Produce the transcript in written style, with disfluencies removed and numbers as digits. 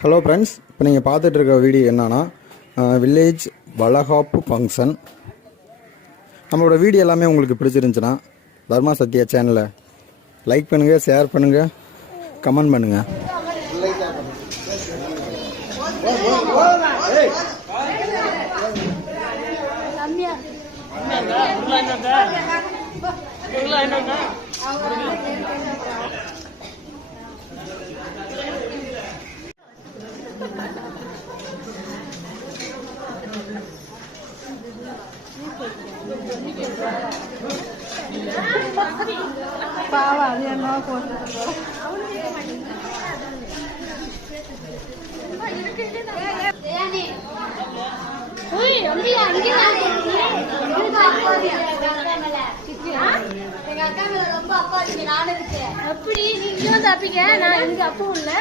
Hello friends, இப்போ நீங்கள் பார்த்துட்டு இருக்க வீடியோ என்னன்னா வில்லேஜ் வளகாப்பு ஃபங்க்ஷன். நம்மளோட வீடியோ எல்லாமே உங்களுக்கு பிடிச்சிருந்துச்சுன்னா தர்மா சத்யா சேனலை லைக் பண்ணுங்கள், ஷேர் பண்ணுங்கள், கமெண்ட் பண்ணுங்கள். பாவா அது என்ன போட்டு அப்படி நீங்க தப்பிக்க நான் எனக்கு அப்பவும் இல்ல.